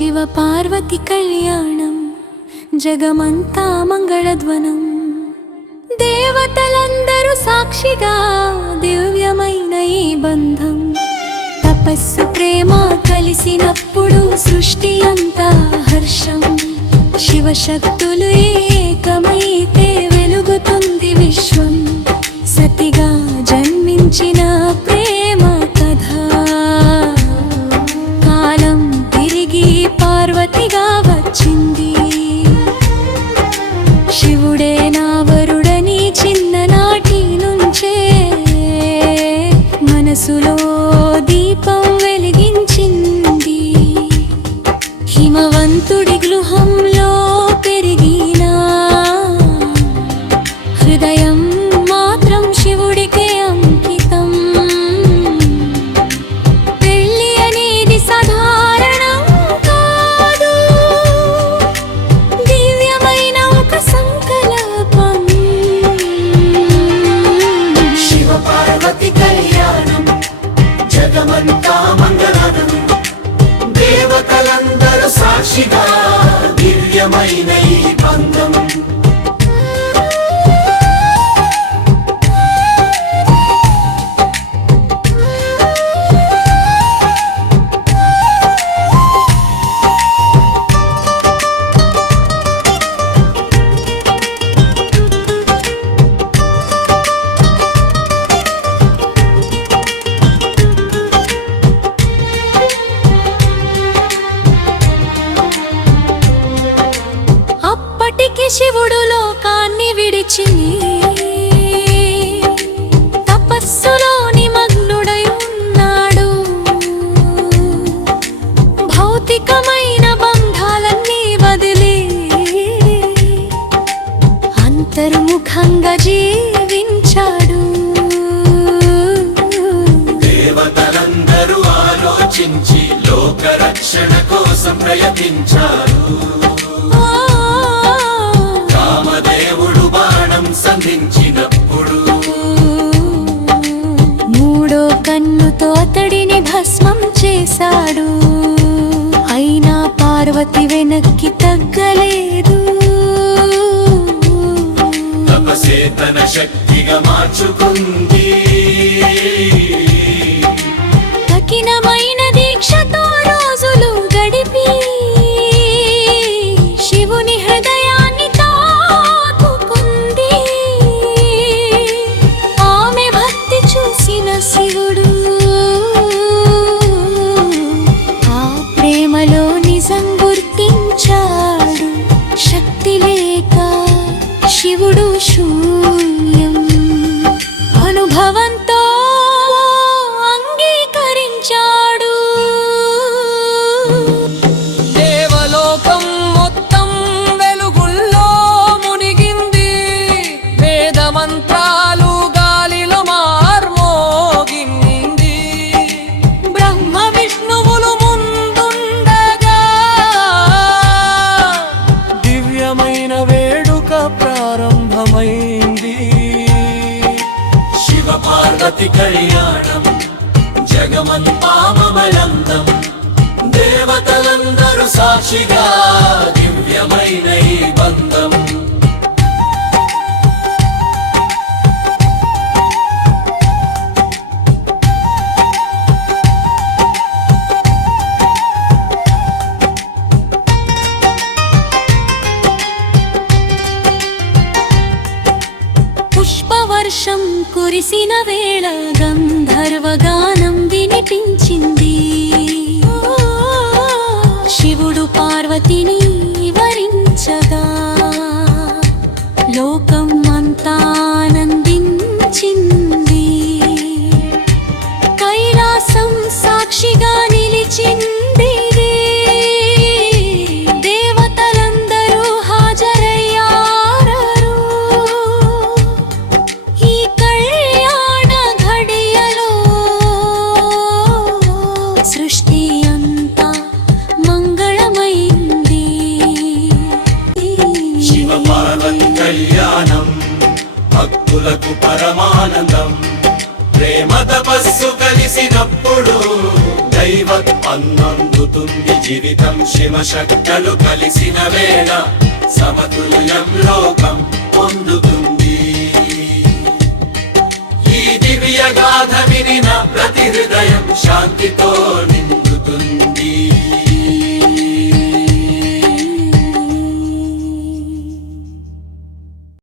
శివ పార్వతి కళ్యాణం జగమంతా మంగళధ్వనం దేవతలందరూ సాక్షిగా దివ్యమైన ఈ బంధం తపస్సు ప్రేమ కలిసినప్పుడు సృష్టి అంతా హర్షం శివశక్తులు ఏకమైతే వెలుగుతుంది విశ్వం సతిగా జన్మించిన ప్రేమ కథ కాలం తిరిగి పార్వతిగా వచ్చింది శివుడే నా వరుడని చిన్ననాటి నుంచే మనసులో దీపం వెలిగించింది హిమవంతుడి గృహంలో పెరిగిన హృదయం మాత్రం శివుడికే అంకితం పెళ్ళి అనేది సాధారణం కాదు దివ్యమైన ఒక సంకల్పం శివ పార్వతి కళ్యాణం జగమంతా మంగళం దేవతలందరూ సాక్షిగా దివ్యమైన ఈ బంధం శివుడు లోకాన్ని విడిచి తపస్సులో నిమగ్నుడై ఉన్నాడు భౌతికమైన బంధాలన్నీ వదిలి అంతర్ముఖంగా జీవించాడు దేవతలందరూ ఆలోచించి లోక రక్షణ కోసం ప్రయత్నించారు దేవుడు బాణం సంధించినప్పుడు మూడో కన్నుతో అతడిని భస్మం చేశాడు అయినా పార్వతి వెనక్కి తగ్గలేదు తపసే తన శక్తిగా మార్చుకుంది కఠినమైన దీక్షతో రోజులు గడిపి శివుని హృదయాన్ని తాకుకుంది ఆమె భక్తి చూసిన శివుడు ఆ ప్రేమలో నిజం గుర్తించాడు శక్తి లేక శివుడు శూన్యం అనుభవంతో అంగీకరించాడు దేవలోకం మొత్తం వెలుగుల్లో మునిగింది వేద మంత్రాలు గాలిలో మార్మోగింది బ్రహ్మ విష్ణువులు ముందుండగా దివ్యమైన వేడుక ప్రారంభమైంది శివ పార్వతి కళ్యాణం జగమంతా మమలందం దేవతలందరూ సాక్షిగా దివ్యమైన ఈ బంధం పుష్పవర్షం కురిసిన వేళ గంధర్వగానం వినిపించింది శివుడు పార్వతిని వరించగా లోకం అంతా ఆనందించింది కైలాసం సాక్షిగా నిలిచింది దేవతలందరూ హాజరయ్యారు ఈ కళ్యాణ ఘడియలో సృష్టి అంతా మంగళమైంది శివ పార్వతి కళ్యాణం భక్తులకు పరమానందం ప్రేమ తపస్సు కలిసినప్పుడు దైవ అన్నందుతుంది జీవితం శివశక్తులు కలిసిన వేళ సమతుల్యం లోకం పొందుతుంది ఈ దివ్య గాథ వినిన ప్రతి హృదయం శాంతితో